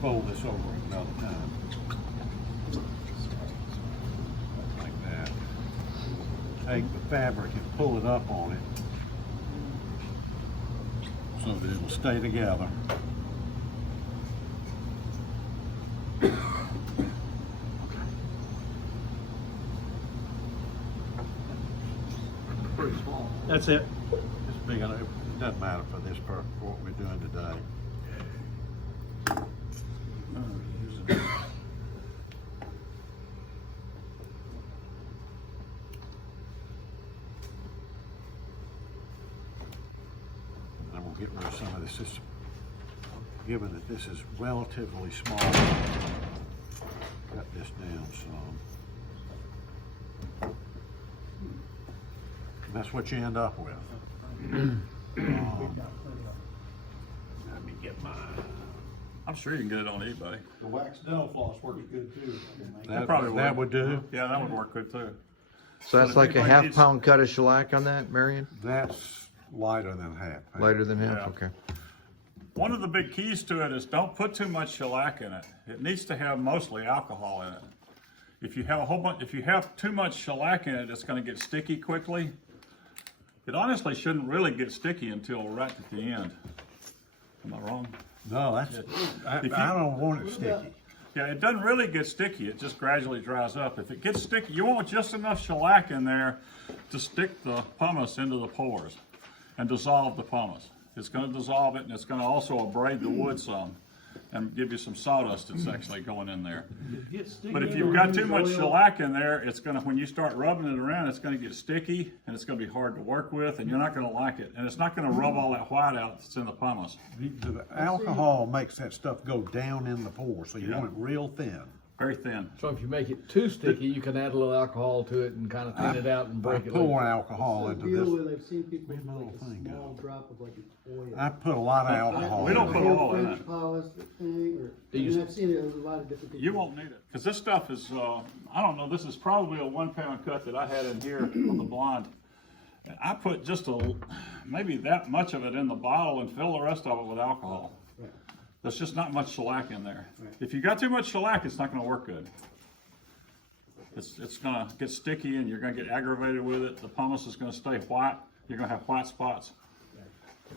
fold this over another time. Like that. Take the fabric and pull it up on it so that it'll stay together. Pretty small. That's it. It's big enough. It doesn't matter for this purpose, for what we're doing today. I'm gonna get rid of some of this. Given that this is relatively small, cut this down some. And that's what you end up with. Let me get mine. I'm sure you can get it on eBay. The wax dental floss works good too. That would do. Yeah, that would work good too. So that's like a half-pound cut of shellac on that, Marion? That's lighter than half. Lighter than half, Yeah. okay. One of the big keys to it is don't put too much shellac in it. It needs to have mostly alcohol in it. If you have if you have too much shellac in it, it's going to get sticky quickly. It honestly shouldn't really get sticky until right at the end. Am I wrong? No, that's, I don't want it sticky. Yeah, it doesn't really get sticky. It just gradually dries up. If it gets sticky, you want just enough shellac in there to stick the pumice into the pores and dissolve the pumice. It's going to dissolve it, and it's going to also abrade the wood some and give you some sawdust that's actually going in there. But if you've got too much shellac in there, it's going to, when you start rubbing it around, it's going to get sticky, and it's going to be hard to work with, and you're not going to like it. And it's not going to rub all that white out that's in the pumice. The alcohol makes that stuff go down in the pore, so you want it real thin. Very thin. So if you make it too sticky, you can add a little alcohol to it and kind of thin it out and break it. Pour alcohol into Deal this. with, I've seen people Where'd my with little like thing a go? small drop of like oil. I put a lot of alcohol. We don't in put it. oil in French it. polish thing, or, Do you- I've seen it with a lot of different people. You won't need it, because this stuff is, I don't know, this is probably a 1 pound cut that I had in here on the blonde. And I put just maybe that much of it in the bottle and fill the rest of it with alcohol. Right. There's just not much shellac in there. Right. If you got too much shellac, it's not gonna work good. It's gonna get sticky and you're gonna get aggravated with it. The pumice is gonna stay white. You're gonna have white spots.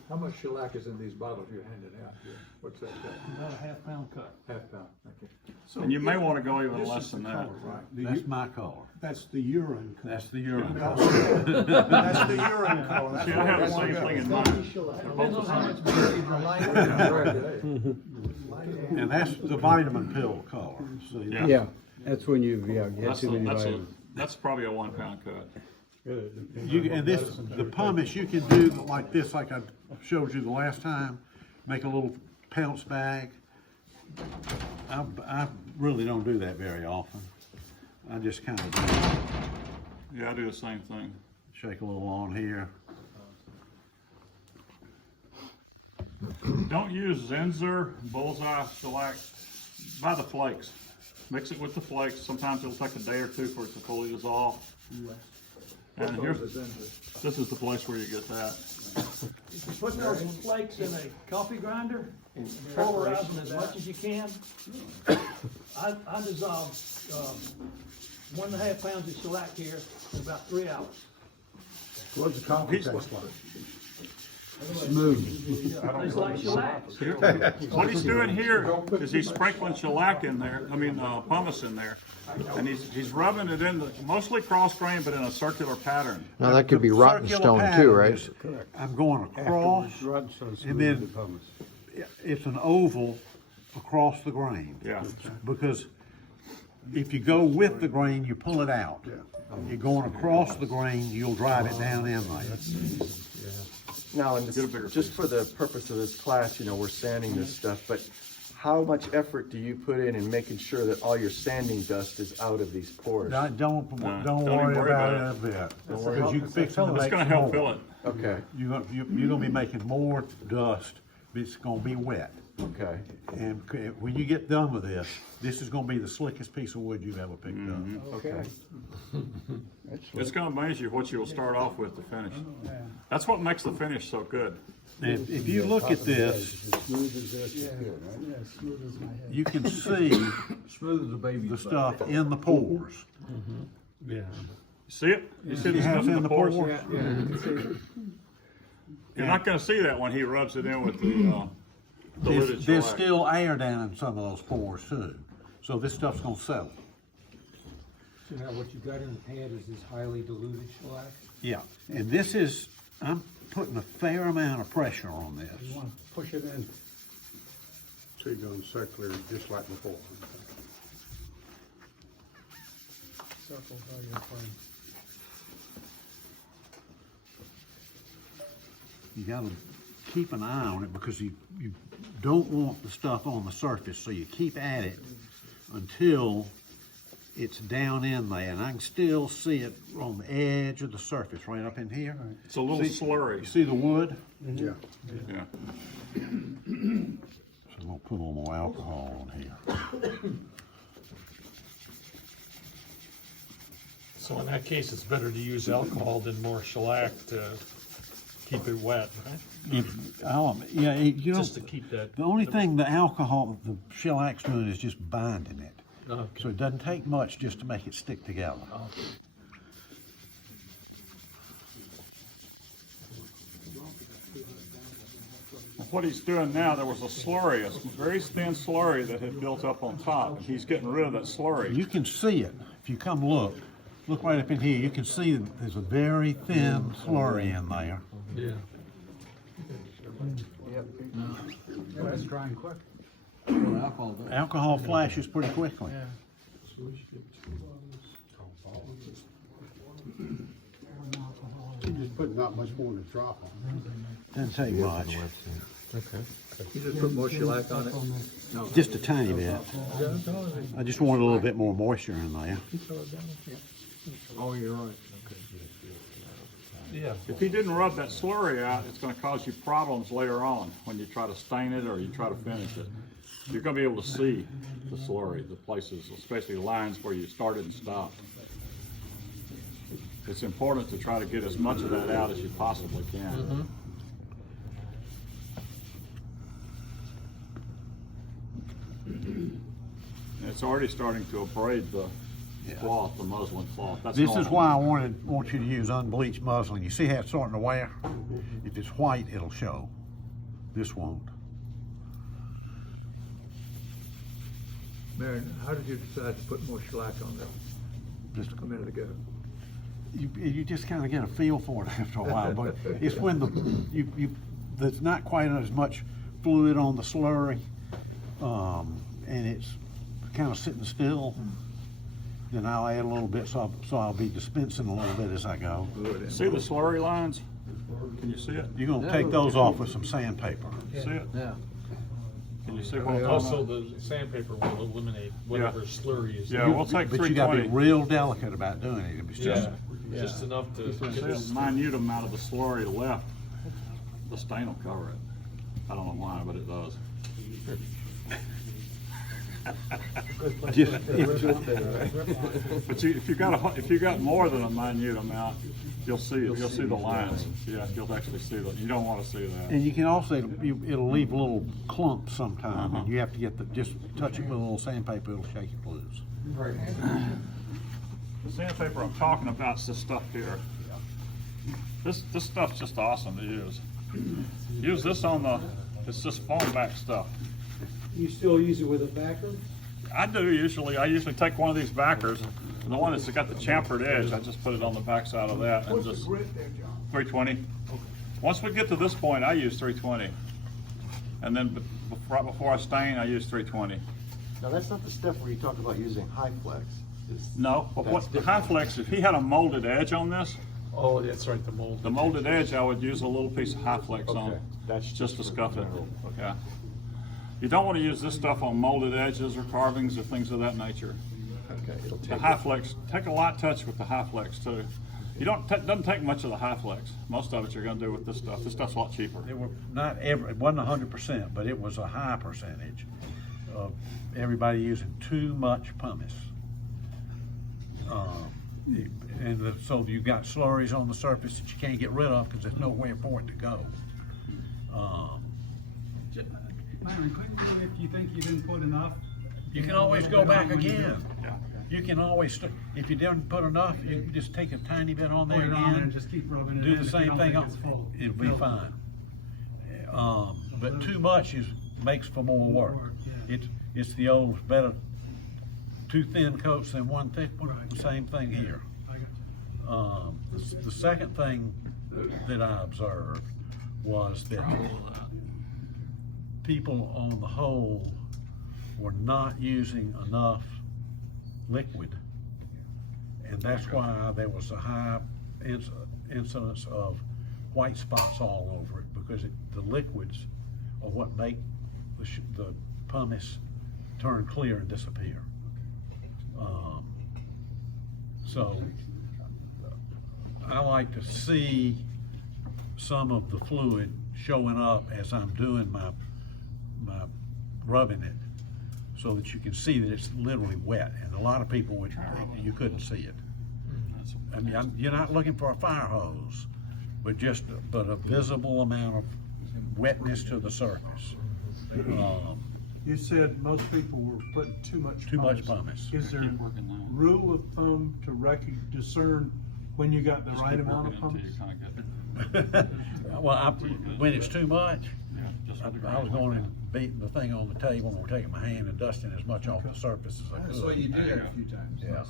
How much shellac is in these bottles you're handing out here? What's that cut? About a half-pound cut. Half pound, thank you. And you may wanna go even less than that. That's my color. That's the urine color. That's the urine color. That's the urine color. That's See, I what have the we same want. thing in Don't be mind. shellac. They're both the same. And that's the vitamin pill color. See, Yeah. Yeah, that's when you get too many That's vitamins. that's probably a 1 pound cut. and this, the pumice, you can do like this, like I showed you the last time. Make a little pounce bag. I really don't do that very often. I just kind of Yeah, I do the same thing. shake a little on here. Don't use Zinzer, bullseye, shellac. Buy the flakes. Mix it with the flakes. Sometimes it'll take a day or two for it to fully dissolve. And here's, this is the place where you get that. You put those flakes in a coffee grinder and pulverize them as much as you can. I dissolve 1.5 pounds of shellac here in about 3 hours. What's the coffee taste like? Smooth. It's like shellac. What he's doing here is he's sprinkling shellac in there, pumice in there. And he's rubbing it in mostly cross grain, but in a circular pattern. Now that could be rotten Circular stone too, pattern right? is, I'm going across, and then it's an oval across the grain. Yeah. Because if you go with the grain, you pull it out. You're going across the grain, you'll drive it down in there. Now, and Get a bigger just for the purpose of this class, you know, we're sanding this stuff, but how much effort do you put in making sure that all your sanding dust is out of these pores? Don't don't worry even worry about about it a bit. Because you can fix it to It's make gonna some help more. fill it. Okay, You're gonna be making more dust, but it's gonna be wet. okay. And when you get done with this is gonna be the slickest piece of wood you've ever picked up. Okay. It's gonna amaze you what you'll start off with to finish. That's what makes the finish so good. If you look at this, As smooth as this is good, right? Yeah, smooth as my head. you can see Smooth as a baby's the butt. stuff in the pores. Yeah. See it? You see the You have stuff in the pores? Yeah, you can see. You're not gonna see that when he rubs it in with the diluted There's shellac. still air down in some of those pores too. So this stuff's gonna settle. So now what you got in the pad is this highly diluted shellac? Yeah, and this is, I'm putting a fair amount of pressure on this. You want to push it in. So you're going circular just like before. Circle how you're playing. You gotta keep an eye on it because you don't want the stuff on the surface, so you keep at it until it's down in there. And I can still see it on the edge of the surface, right up in here. It's a little You slurry. see the wood? Yeah. Yeah. So I'm gonna put a little more alcohol on here. So in that case, it's better to use alcohol than more shellac to keep it wet, right? Yeah, you know, Just to keep that. the only thing the alcohol, the shellac's doing is just binding it. Okay. So it doesn't take much just to make it stick together. What he's doing now, there was a slurry, a very thin slurry that had built up on top, and he's getting rid of that slurry. You can see it if you come look right up in here. You can see that there's a very thin slurry in there. Yeah. Yeah, that's drying quick. Alcohol flashes pretty quickly. You just put not much more than a drop on. Doesn't take much, You just put more shellac on it? just a tiny bit. I just wanted a little bit more moisture in there. Oh, you're right. Yeah. If he didn't rub that slurry out, it's gonna cause you problems later on when you try to stain it or you try to finish it. You're gonna be able to see the slurry, the places, especially lines where you started and stopped. It's important to try to get as much of that out as you possibly can. And it's already starting to abrade the cloth, the muslin cloth. That's This is normal. why I want you to use unbleached muslin. You see how it's starting to wear? If it's white, it'll show. This won't. Marion, how did you decide to put more shellac on there Just a minute ago? you just kind of get a feel for it after a while, but it's when there's not quite as much fluid on the slurry, and it's kind of sitting still. Then I'll add a little bit, so I'll be dispensing a little bit as I go. See the slurry lines? Can you see it? You're gonna take those off with some sandpaper. See it? Yeah. Can you see what I'm talking Also, about? the sandpaper will eliminate whatever slurry is. Yeah, we'll take But you gotta be 320. real delicate about doing it. It's just, Just enough to See get this. a minute amount of the slurry left. The stain will cover it. I don't know why, but it does. But if you got more than a minute amount, you'll see it. You'll see the lines. Yeah, you'll actually see that. You don't want to see that. and you can also, it'll leave little clumps sometime, and you have to just touch it with a little sandpaper, it'll shake it loose. The sandpaper I'm talking about is this stuff here. This stuff's just awesome to use. Use this it's just foam back stuff. You still use it with a backer? I do usually. I usually take one of these backers, and the one that's got the chamfered edge, I just put it on the back side of that and just 320. Once we get to this point, I use 320, and then right before I stain, I use 320. Now, that's not the stuff where you talk about using high flex. No, but what the high flex, if he had a molded edge on this, Oh, that's right, the mold. the molded edge, I would use a little piece of high flex on Okay, it, that's just to for scuff it. general, okay. Yeah. You don't want to use this stuff on molded edges or carvings or things of that nature. Okay, it'll The take high it. flex, take a light touch with the high flex too. You doesn't take much of the high flex. Most of it you're going to do with this stuff. This stuff's a lot cheaper. It wasn't 100%, but it was a high percentage of everybody using too much pumice. So you've got slurries on the surface that you can't get rid of because there's nowhere for it to go. Myron, couldn't you, if you think you didn't put enough? You can always go back when you do it? again. You can always, if you didn't put enough, you can just take a tiny bit on Put there it on there and again, just keep rubbing it in. do the if you same don't thing, think it's full. it'll be Fill it. fine. But too much makes for more work. Yeah. It's the old, better two thin coats than one thick one, Right. the same thing here. I got you. The second thing that I observed was that people on the whole were not using enough liquid. And that's why there was a high incidence of white spots all over it, because the liquids are what make the pumice turn clear and disappear. So I like to see some of the fluid showing up as I'm doing my rubbing it, so that you can see that it's literally wet. And a lot of people you couldn't see it. I mean, you're not looking for a fire hose, but a visible amount of wetness to the surface. You said most people were putting too much Too much pumice. Is there rule of thumb to discern when you got the right amount of pumice? Well, when it's too much, I was going and beating the thing on the table and taking my hand and dusting as much off the surface as I could. So you did it a few times. Yeah.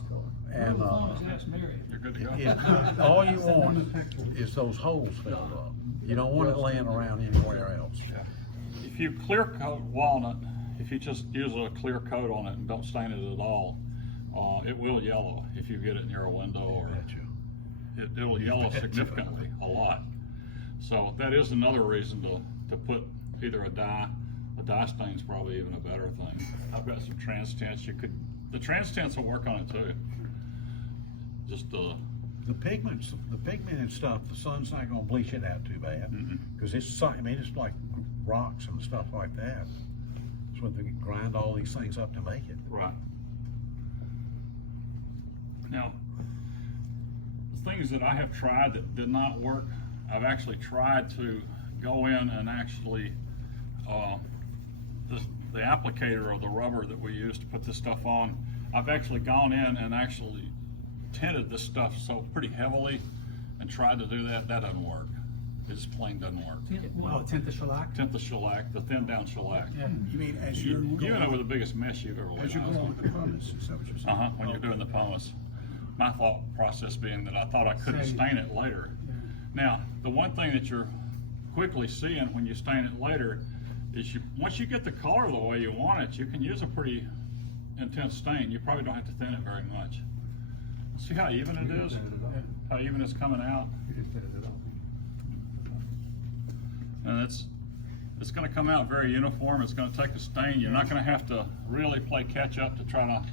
And You're good to go. all you want is those holes filled up. You don't want it laying around anywhere else. If you clear coat walnut, if you just use a clear coat on it and don't stain it at all, it will yellow if you get it near a window, or it'll yellow significantly, a lot. So that is another reason to put either a dye stain's probably even a better thing. I've got some trans tints. The trans tints will work on it too. Just the pigments, the pigment and stuff, the sun's not gonna bleach it out too bad, because it's like rocks and stuff like that. That's when they grind all these things up to make it. right. Now, the things that I have tried that did not work, I've actually tried to go in and actually, the applicator or the rubber that we use to put this stuff on, I've actually gone in and actually tinted this stuff so pretty heavily and tried to do that. That doesn't work. It just plain doesn't work. Well, tint the shellac? Tint the shellac, the thin down shellac. Yeah. You mean as You end up with the biggest mess you've ever lived as you're with. going with the pumice, is that what you're saying? When you're doing the pumice. My thought process being that I thought I couldn't stain it later. Now, the one thing that you're quickly seeing when you stain it later is once you get the color the way you want it, you can use a pretty intense stain. You probably don't have to thin it very much. See how even it is? How even it's coming out? And it's going to come out very uniform. It's going to take a stain. You're not going to have to really play catch up to try to,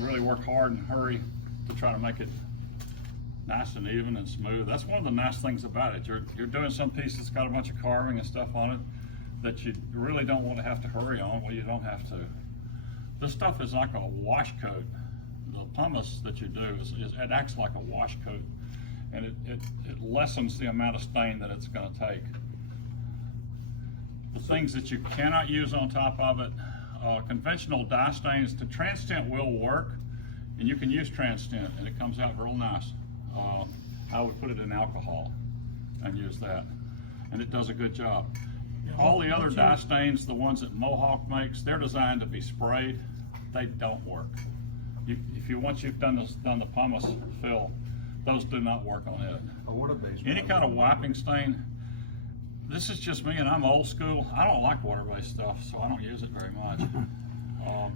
really work hard and hurry to try to make it nice and even and smooth. That's one of the nice things about it. You're doing some piece that's got a bunch of carving and stuff on it that you really don't want to have to hurry on. Well, you don't have to. This stuff is like a wash coat. The pumice that you do it acts like a wash coat, and it lessens the amount of stain that it's going to take. The things that you cannot use on top of it, conventional dye stains, the trans tint will work, and you can use trans tint, and it comes out real nice. I would put it in alcohol and use that, and it does a good job. All the other dye stains, the ones that Mohawk makes, they're designed to be sprayed. They don't work. Once you've done the pumice fill, those do not work on it. Any kind of wiping stain, this is just me, and I'm old school. I don't like water-based stuff, so I don't use it very much.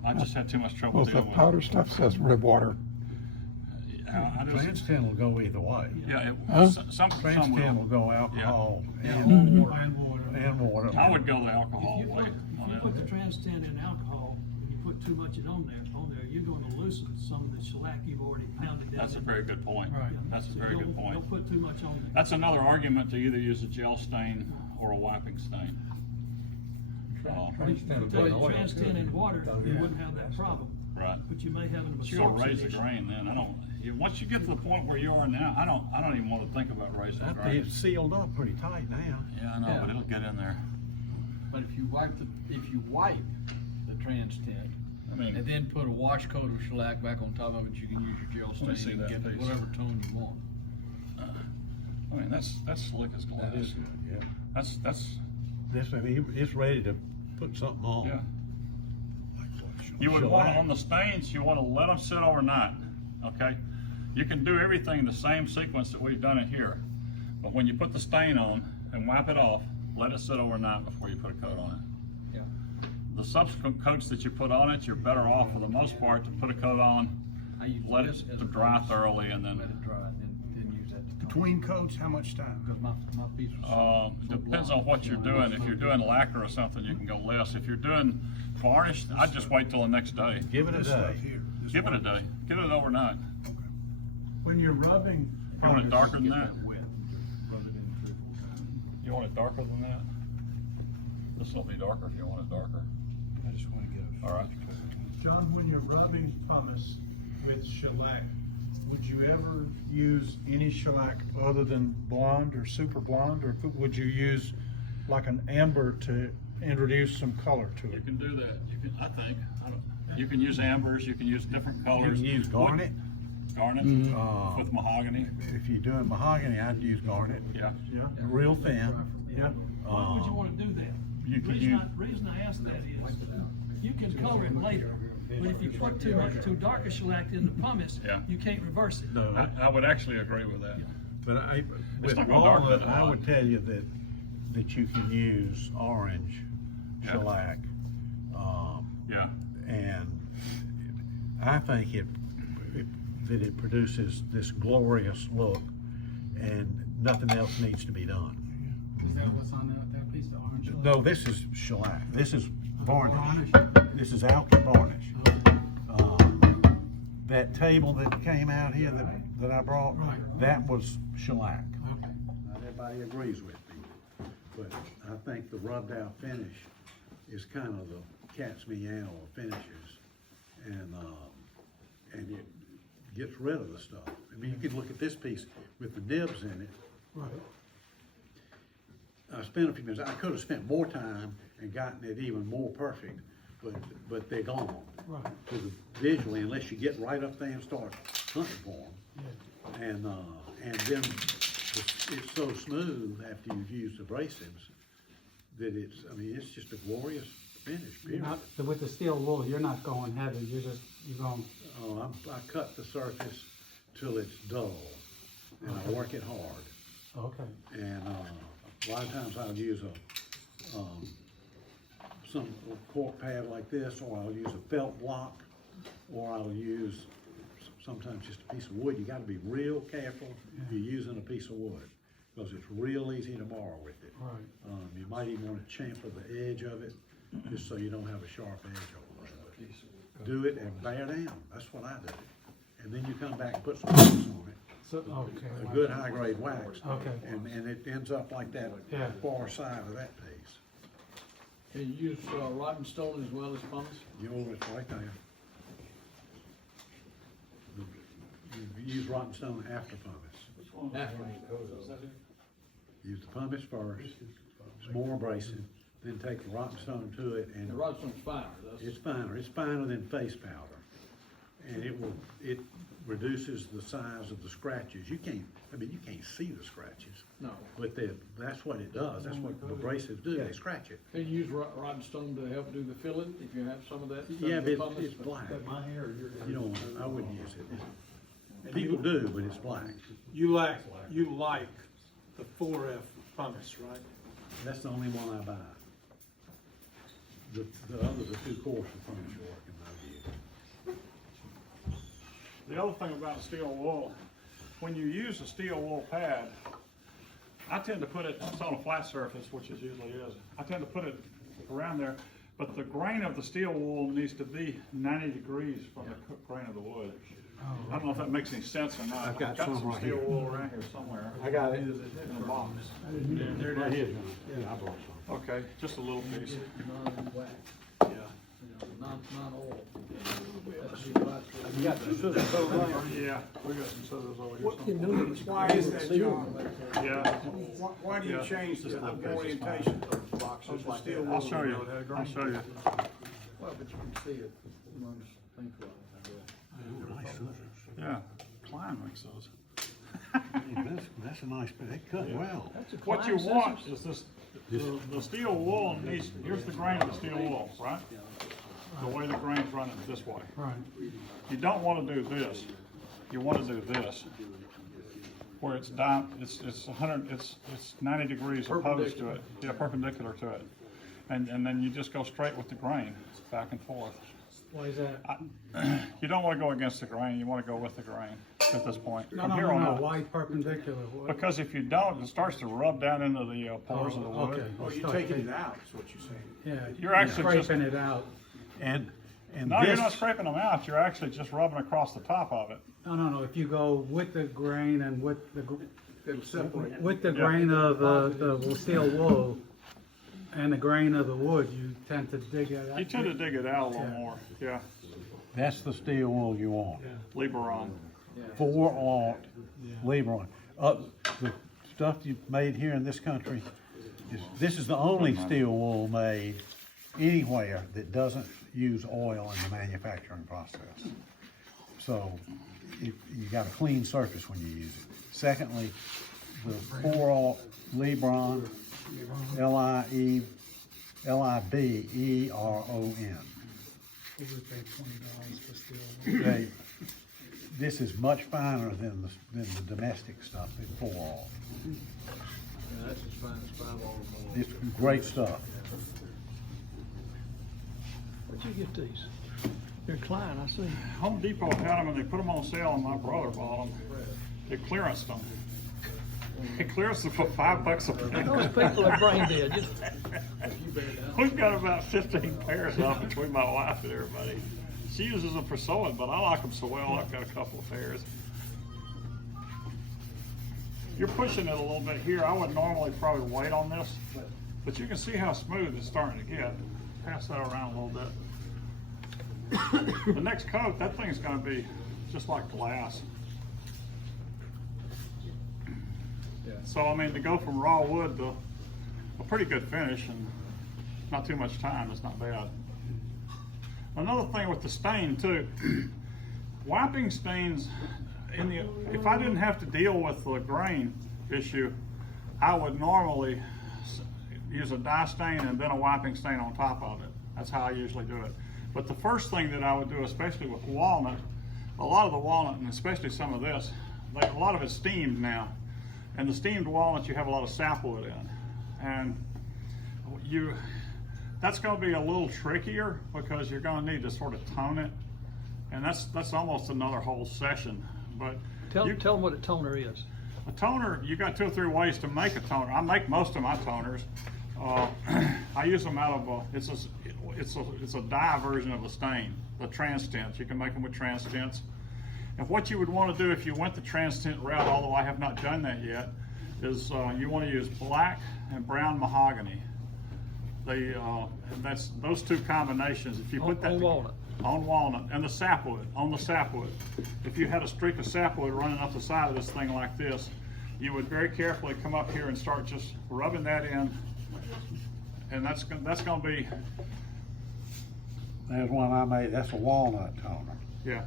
I just had too much trouble Well, the dealing with powder it. stuff says red water. Trans tin will go either way. Yeah, some Trans tin will will. go alcohol And water. and water. I would go the alcohol If you way put, on if you put the it. trans tin in alcohol, and you put too much on there, you're going to loosen some of the shellac you've already pounded down. That's a very good point. Right. That's a So very good don't- point. Don't put too much on there. That's another argument to either use a gel stain or a wiping stain. If you put trans tin in water, you wouldn't have that problem, Right. but you may have it in a But you're gonna soap raise the solution. grain then. Once you get to the point where you are now, I don't even want to think about raising the That grade. it's sealed up pretty tight now. Yeah, I know, but it'll get in there. But if you wipe the trans tint, I mean, and then put a wash coat of shellac back on top of it, you can use your gel Let me see stain and that get piece. whatever tone you want. I mean, that's slick as glass. That is good, yeah. That's, This, I mean, it's ready to put something on. yeah. Like what, You would shellac? want on the stains, you want to let them sit overnight, okay? You can do everything in the same sequence that we've done it here. But when you put the stain on and wipe it off, let it sit overnight before you put a coat on it. Yeah. The subsequent coats that you put on it, you're better off for the most part to put a coat on, I use let this it as to a dry base. thoroughly, and Let then, it dry, then use that to color. Between coats, how much time? Because my piece was depends on what you're doing. If you're doing lacquer or something, you can go less. If you're doing varnish, I'd just wait till the next day. Give it a This stuff day. here. this Give it a one. day, get it overnight. When you're rubbing. You want it pumice, darker than that? wet, rub it in 3 or 4 times. You want it darker than that? This will be darker if you want it darker. I just wanna get a. All right. John, when you're rubbing pumice with shellac, would you ever use any shellac other than blonde or super blonde, or would you use like an amber to introduce some color to You it? can do that, I think. You can use ambers, you can use different You colors. can use garnet. Garnet with mahogany, If you're doing mahogany, I'd use garnet, yeah. Yeah, real thin. yeah. Why would you wanna do that? You could Reason I ask that is, you can color it later, but if you put too dark a shellac in the pumice, Yeah. you can't reverse it. No, I would actually agree with that. but with not gonna darken walnut, it a I lot. would tell you that you can use orange Yeah. shellac. Yeah, And I think that it produces this glorious look, and nothing else needs to be done. Is that what's on that piece of orange? No, this is shellac. This is varnish. This is alky varnish. That table that came out here that I brought, that was shellac. Not everybody agrees with me, but I think the rubbed out finish is kind of the cat's meow of finishes, and it gets rid of the stuff. I mean, you can look at this piece with the nibs in it. Right. I spent a few minutes, I could have spent more time and gotten it even more perfect, but they're gone. Right. To the visually, unless you get right up there and start hunting for them. And then it's so smooth after you've used abrasives that it's just a glorious finish, period. With the steel wool, you're not going heavy, you're going, I cut the surface till it's dull, and I work it hard. okay. And a lot of times I'll use some cork pad like this, or I'll use a felt block, or I'll use sometimes just a piece of wood. You gotta be real careful if you're using a piece of wood, because it's real easy to marr with it. Right. You might even wanna chamfer the edge of it, just so you don't have a sharp edge over it. Do it and bear down, that's what I do. And then you come back and put some wax on it. So, okay. A good high-grade wax. Okay. And it ends up like that Yeah. far side of that piece. Can you use rotten stone as well as pumice? You know, it's right there. You use rotten stone after pumice. After. Use the pumice first, it's more abrasive, then take the rotten stone to it, and The rotten stone's finer, it's finer than face powder. And it reduces the size of the scratches. You can't see the scratches, no. but that's what it does, that's what abrasives do, they scratch it. Can you use rotten stone to help do the filling, if you have some of that? Yeah, but pumice? it's black. You don't, I wouldn't use it. People do, but it's black. You like the 4F pumice, right? That's the only one I buy. The others are too coarse for furniture work in my view. The other thing about steel wool, when you use a steel wool pad, I tend to put it, it's on a flat surface, which it usually is. I tend to put it around there, but the grain of the steel wool needs to be 90 degrees from the grain of the wood. I don't know if that makes any sense or not. I've got some right steel here. wool around here somewhere. I got it. In a box. There it is. Yeah, I brought some. Okay, just a little piece. Non-wax. Yeah. Non-oil. You got the scissors over there. Yeah, We got some scissors over here. Why is that, John? yeah. Why do you Yeah. change the orientation of the boxes like that? I'll show you. I'll show you. Well, but you can see it amongst things like that. Yeah, Klein makes those. That's a nice, they cut well. That's a What you Klein want scissors. is this, the steel wool needs, here's the grain of the steel wool, right? The way the grain's running this way. Right. You don't want to do this. You want to do this. Where it's down, it's 90 degrees opposed to it. Yeah, perpendicular to it. And then you just go straight with the grain, back and forth. Why is that? You don't want to go against the grain, you want to go with the grain at this point. No, From no, here no, on no, out. why perpendicular? What- Because if you don't, it starts to rub down into the pores of the wood. Okay. Oh, you're taking it out, is what you're saying. Yeah, You're actually just- scraping it out. And No, you're not this, scraping them out, you're actually just rubbing across the top of it. No, no, no, if you go with the grain and with the, It'll separate. with the grain of the steel wool and the grain of the wood, you tend to dig it out. You tend to dig it out a little Yeah. more, yeah. that's the steel wool you want. Liberon. 4-aught Lebron. The stuff you've made here in this country, this is the only steel wool made anywhere that doesn't use oil in the manufacturing process. So you got a clean surface when you use it. Secondly, the 4-aught Lebron, Libberon. We would pay $20 for steel wool. This is much finer than the domestic stuff at 4-aught. Yeah, that's as fine as 5-aught. It's great stuff. Where'd you get these? They're Klein, I see. Home Depot had them and they put them on sale and my brother bought them. They clearanced them. They clearanced them for $5 a pair. Those people are brain dead. Just, We've got about 15 pairs of them between my wife and everybody. She uses them for sewing, but I like them so well, I've got a couple of pairs. You're pushing it a little bit here. I would normally probably wait on this, but you can see how smooth it's starting to get. Pass that around a little bit. The next coat, that thing's gonna be just like glass. So, I mean, to go from raw wood to a pretty good finish and not too much time, it's not bad. Another thing with the stain too, wiping stains, if I didn't have to deal with the grain issue, I would normally use a dye stain and then a wiping stain on top of it. That's how I usually do it. But the first thing that I would do, especially with walnut, a lot of the walnut, and especially some of this, a lot of it's steamed now. And the steamed walnut, you have a lot of sapwood in. And that's going to be a little trickier because you're going to need to sort of tone it. And that's almost another whole session. But tell them what a toner is. a toner, you got 2 or 3 ways to make a toner. I make most of my toners. I use them out of it's a dye version of a stain, the Transtints. You can make them with Transtints. And what you would want to do if you went the Transtint route, although I have not done that yet, is you want to use black and brown mahogany. That's those 2 combinations. If you put that on walnut. On walnut and the sapwood, on the sapwood. If you had a streak of sapwood running up the side of this thing like this, you would very carefully come up here and start just rubbing that in, and that's going to be. There's one I made, that's a walnut toner. Yeah.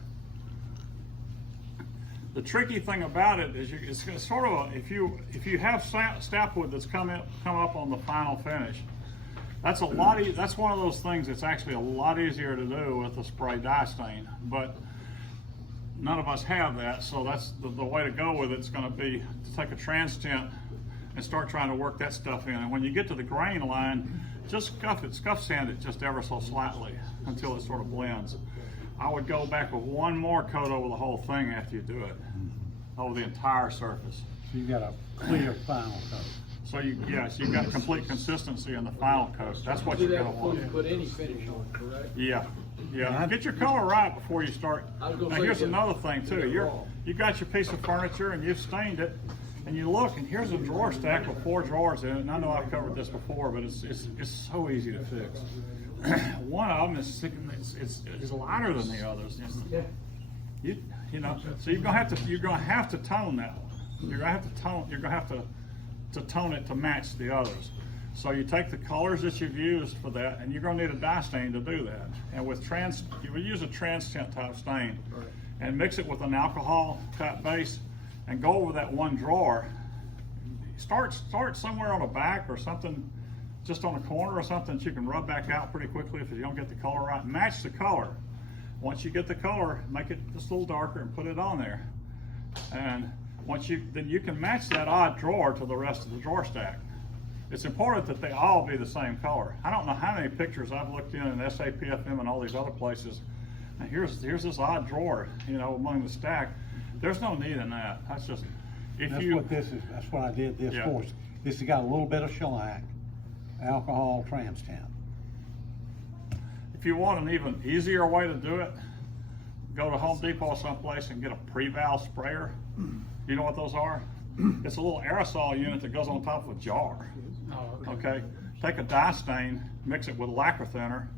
The tricky thing about it is it's sort of if you have sapwood that's come up on the final finish, that's that's one of those things that's actually a lot easier to do with a spray dye stain, but none of us have that, so that's the way to go with it's going to be to take a Transtint and start trying to work that stuff in. And when you get to the grain line, just scuff sand it just ever so slightly until it sort of blends. I would go back with one more coat over the whole thing after you do it, over the entire surface. So you got a clear final coat. So you got complete consistency in the final coat. That's what you're Do that gonna before want. you put any finish on, correct? Yeah. Get your color right before you start. I was gonna Now say, here's get- another thing get too. it raw. You got your piece of furniture and you've stained it. And you look, and here's a drawer stack with 4 drawers in it, and I know I've covered this before, but it's so easy to fix. One of them is it's lighter than the others. You know, so you're gonna have to tone that one. You're gonna have to tone it to match the others. So you take the colors that you've used for that, and you're gonna need a dye stain to do that. And with you would use a transient type stain, and mix it with an alcohol type base, and go over that one drawer. Start somewhere on the back or something, just on a corner or something that you can rub back out pretty quickly if you don't get the color right. Match the color. Once you get the color, make it just a little darker and put it on there. And then you can match that odd drawer to the rest of the drawer stack. It's important that they all be the same color. I don't know how many pictures I've looked in SAPFM and all these other places. And here's this odd drawer, you know, among the stack. There's no need in that. That's just what this is. That's what I did this for. This has got a little bit of shellac, alcohol, transtent. If you want an even easier way to do it, go to Home Depot someplace and get a pre-valve sprayer. You know what those are? It's a little aerosol unit that goes on top of a jar. Okay? Take a dye stain, mix it with lacquer thinner,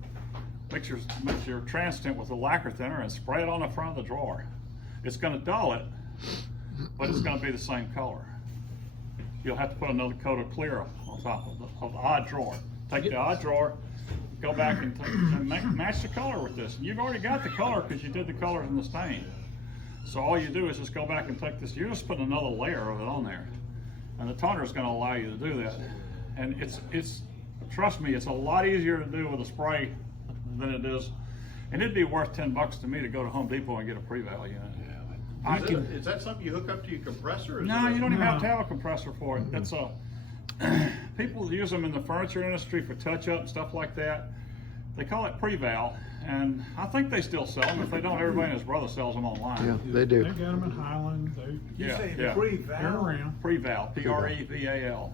mix your transtent with the lacquer thinner and spray it on the front of the drawer. It's going to dull it, but it's going to be the same color. You'll have to put another coat of clear on top of the odd drawer. Take the odd drawer, go back and match the color with this. You've already got the color because you did the colors in the stain. So all you do is just go back and take this. You're just putting another layer of it on there, and the toner is going to allow you to do that. And it's trust me, it's a lot easier to do with a spray than it is. And it'd be worth $10 to me to go to Home Depot and get a pre-val unit. Is that something you hook up to your compressor? No, you don't even have to have a compressor for it. It's people use them in the furniture industry for touch-up and stuff like that. They call it pre-val, and I think they still sell them. If they don't, everybody and his brother sells them online. Yeah, they do. They got them in Highland. Pre-val, P-R-E-V-A-L.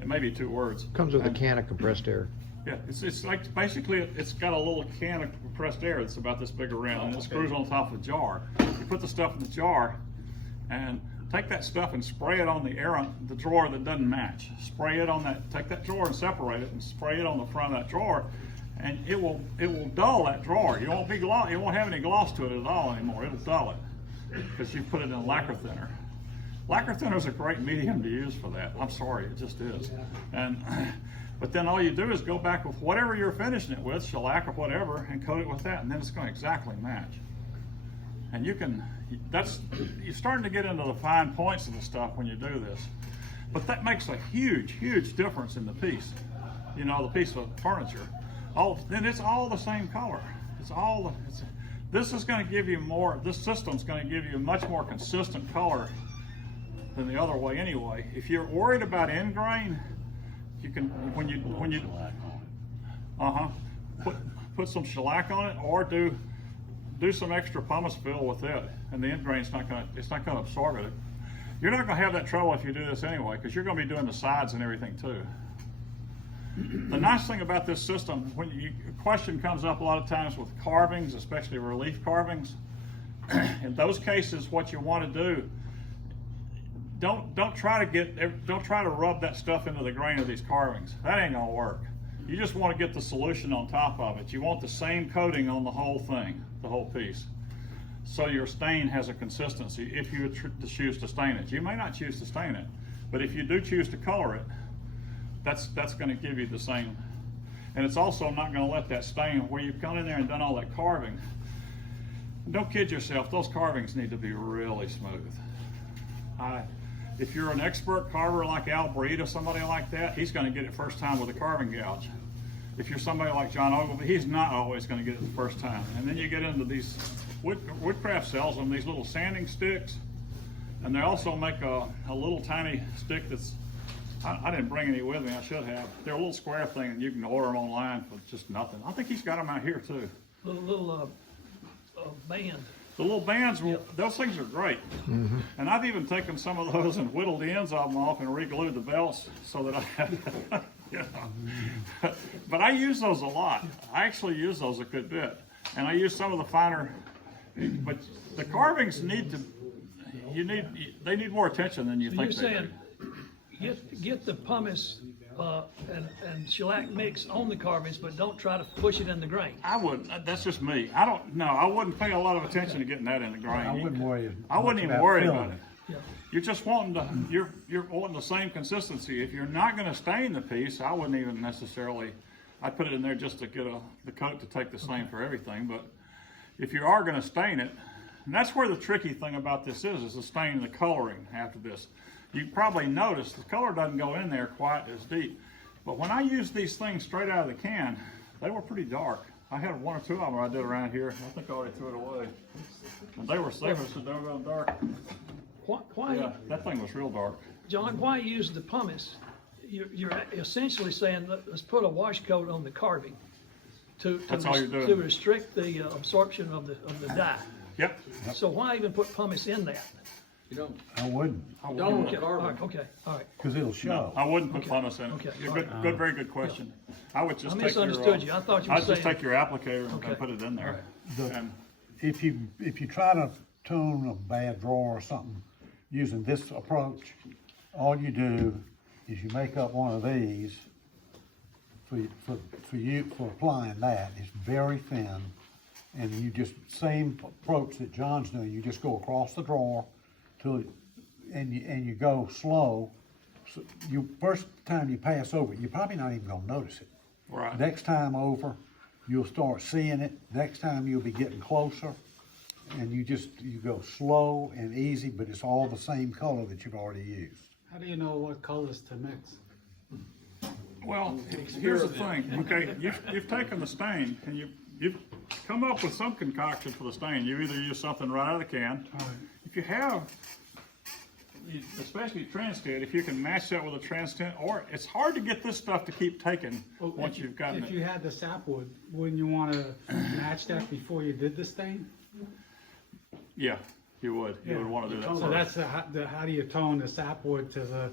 It may be 2 words. Comes with a can of compressed air. Yeah, it's like basically it's got a little can of compressed air that's about this big around, and it screws on top of a jar. You put the stuff in the jar, and take that stuff and spray it on the the drawer that doesn't match. Spray it on that. Take that drawer and separate it, and spray it on the front of that drawer, and it will dull that drawer. You won't have any gloss to it at all anymore. It'll dull it because you put it in lacquer thinner. Lacquer thinner is a great medium to use for that. I'm sorry, it just is. But then all you do is go back with whatever you're finishing it with, shellac or whatever, and coat it with that, and then it's going to exactly match. And you're starting to get into the fine points of the stuff when you do this. But that makes a huge, huge difference in the piece. You know, the piece of furniture. Then it's all the same color. This is going to give you more. This system's going to give you a much more consistent color than the other way anyway. If you're worried about end grain, you can put some shellac on it, or do some extra pumice fill with it, and the end grain's not going to absorb it. You're not going to have that trouble if you do this anyway, because you're going to be doing the sides and everything too. The nice thing about this system, a question comes up a lot of times with carvings, especially relief carvings. In those cases, what you want to do, don't try to rub that stuff into the grain of these carvings. That ain't gonna work. You just want to get the solution on top of it. You want the same coating on the whole thing, the whole piece, so your stain has a consistency. If you choose to stain it, you may not choose to stain it, but if you do choose to color it, that's going to give you the same. And it's also not going to let that stain where you've gone in there and done all that carving. Don't kid yourself, those carvings need to be really smooth. If you're an expert carver like Al Breed or somebody like that, he's going to get it first time with a carving gouge. If you're somebody like John Ogilvie, he's not always going to get it the first time. And then you get into these, Woodcraft sells them, these little sanding sticks, and they also make a little tiny stick that's, I didn't bring any with me, I should have. They're a little square thing, and you can order them online for just nothing. I think he's got them out here too. Little band. The little bands, those things are great. Mm-hmm. And I've even taken some of those and whittled the ends of them off and re-glued the belts so that I have, But I use those a lot. I actually use those a good bit. And I use some of the finer, but the carvings need to, they need more attention than you So think you're they saying, do. get the pumice, and shellac mix on the carvings, but don't try to push it in the grain. I wouldn't, that's just me. I wouldn't pay a lot of attention to getting that in the grain. I wouldn't worry. I wouldn't much even worry filling about it. Yeah. You're just wanting to, you're wanting the same consistency. If you're not gonna stain the piece, I wouldn't even necessarily, I'd put it in there just to get the coat to take the same for everything, but if you are gonna stain it, and that's where the tricky thing about this is the stain and the coloring after this. You probably noticed the color doesn't go in there quite as deep. But when I used these things straight out of the can, they were pretty dark. I had one or two of them I did around here. I think I already threw it away. And they were doggone dark. Why, Yeah, that thing was real dark. John, why use the pumice? You're essentially saying, let's put a wash coat on the carving That's all you're doing. to restrict the absorption of the dye. Yep. So why even put pumice in that? You don't, I wouldn't, don't want Okay, the all right, carbon. okay, all right. because it'll show. I wouldn't put Okay. pumice in it. Okay. Yeah, good, very good question. I would just I take your. misunderstood you. I thought you were I'd just saying- take your applicator and Okay. put it in there. And If you try to tone a bad drawer or something using this approach, all you do is you make up one of these for applying that. It's very thin, and you just, same approach that John's doing, you just go across the drawer and you go slow. So first time you pass over it, you're probably not even gonna notice it. Right. Next time over, you'll start seeing it. Next time you'll be getting closer. And you go slow and easy, but it's all the same color that you've already used. How do you know what colors to mix? Well, here's the thing, okay, you've taken the stain and you've come up with some concoction for the stain. You either use something right out of the can. If you have, especially Transtent, if you can match that with a Transtent, or it's hard to get this stuff to keep taking once you've gotten If you it. had the sapwood, wouldn't you want to match that before you did the stain? Yeah, you would. You would want to do that So first. that's how do you tone the sapwood to the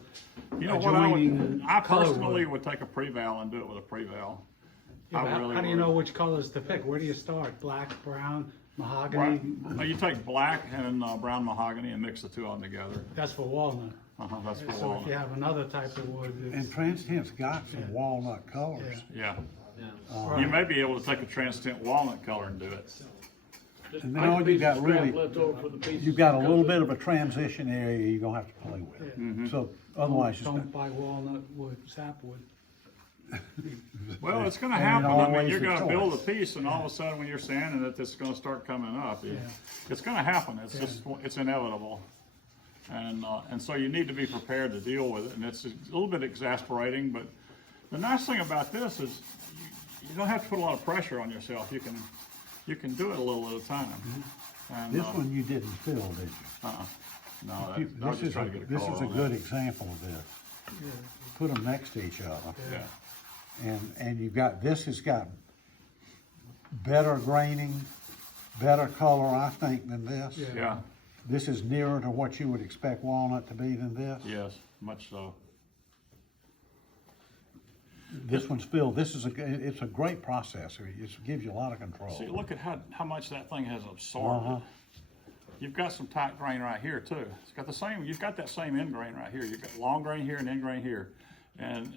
You know what, I adjoining color personally wood? would take a pre-val and do it with a pre-val. Yeah, but I really how do you would. know which colors to pick? Where do you start? Black, brown, mahogany? Right. You take black and brown mahogany and mix the two of them together. That's for walnut. That's for So if walnut. you have another type of wood, And it's, Transtent's got some walnut colors. Yeah. You may be able to take a Transtent walnut color and do it. And then all you got really, Left over for the pieces. you've got a little bit of a transition area you're gonna have to play with. Mm-hmm. So otherwise, it's don't buy walnut wood, sapwood. Well, it's gonna And happen. I mean, always you're the gonna build a choice. piece and all of a sudden when you're sanding it, it's gonna start coming up. It's gonna happen. It's just, it's inevitable. And so you need to be prepared to deal with it. And it's a little bit exasperating, but the nice thing about this is you don't have to put a lot of pressure on yourself. You can do it a little at a time. And, This one you didn't fill, did you? No, You- I was This just is, trying to get a this color is a on good that. example of this. Put them next to each other. Yeah. And you've got, this has got better graining, better color, I think, than this. Yeah, This is nearer to what you would expect walnut to be than this. yes, much so. This one's filled, it's a great processor, it gives you a lot of control. See, look at how much that thing has absorbed. You've got some tight grain right here too. It's got the same, you've got that same end grain right here. You've got long grain here and end grain here. And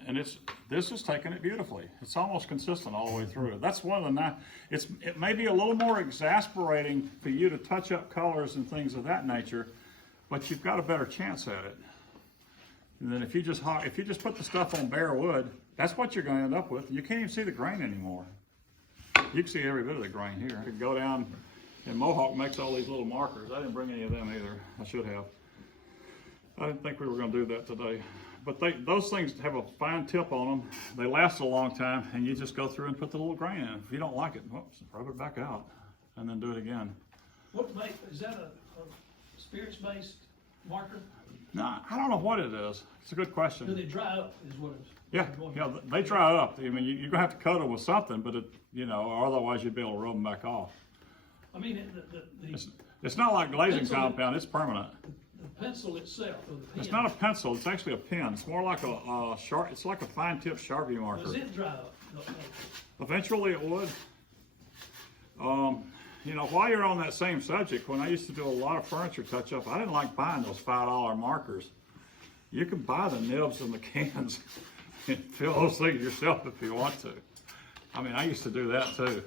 this is taking it beautifully. It's almost consistent all the way through. That's one of the it may be a little more exasperating for you to touch up colors and things of that nature, but you've got a better chance at it. And then if you just put the stuff on bare wood, that's what you're gonna end up with. You can't even see the grain anymore. You can see every bit of the grain here. You can go down, and Mohawk makes all these little markers. I didn't bring any of them either. I should have. I didn't think we were gonna do that today. But those things have a fine tip on them. They last a long time, and you just go through and put the little grain in. If you don't like it, whoops, rub it back out, and then do it again. Is that a spirits-based marker? No, I don't know what it is. It's a good question. Do they dry up is what it's. Yeah, they dry up. I mean, you're gonna have to coat them with something, but or otherwise you'd be able to rub them back off. I mean, It's not like glazing Pencil- compound. It's permanent. the pencil itself, or the pen. It's not a pencil. It's actually a pen. It's more like a sharp. It's like a fine tip Sharpie marker. Does it dry up? Eventually, it would. you know, while you're on that same subject, when I used to do a lot of furniture touch-up, I didn't like buying those $5 markers. You can buy the nibs and the cans and fill those things yourself if you want to. I mean, I used to do that too.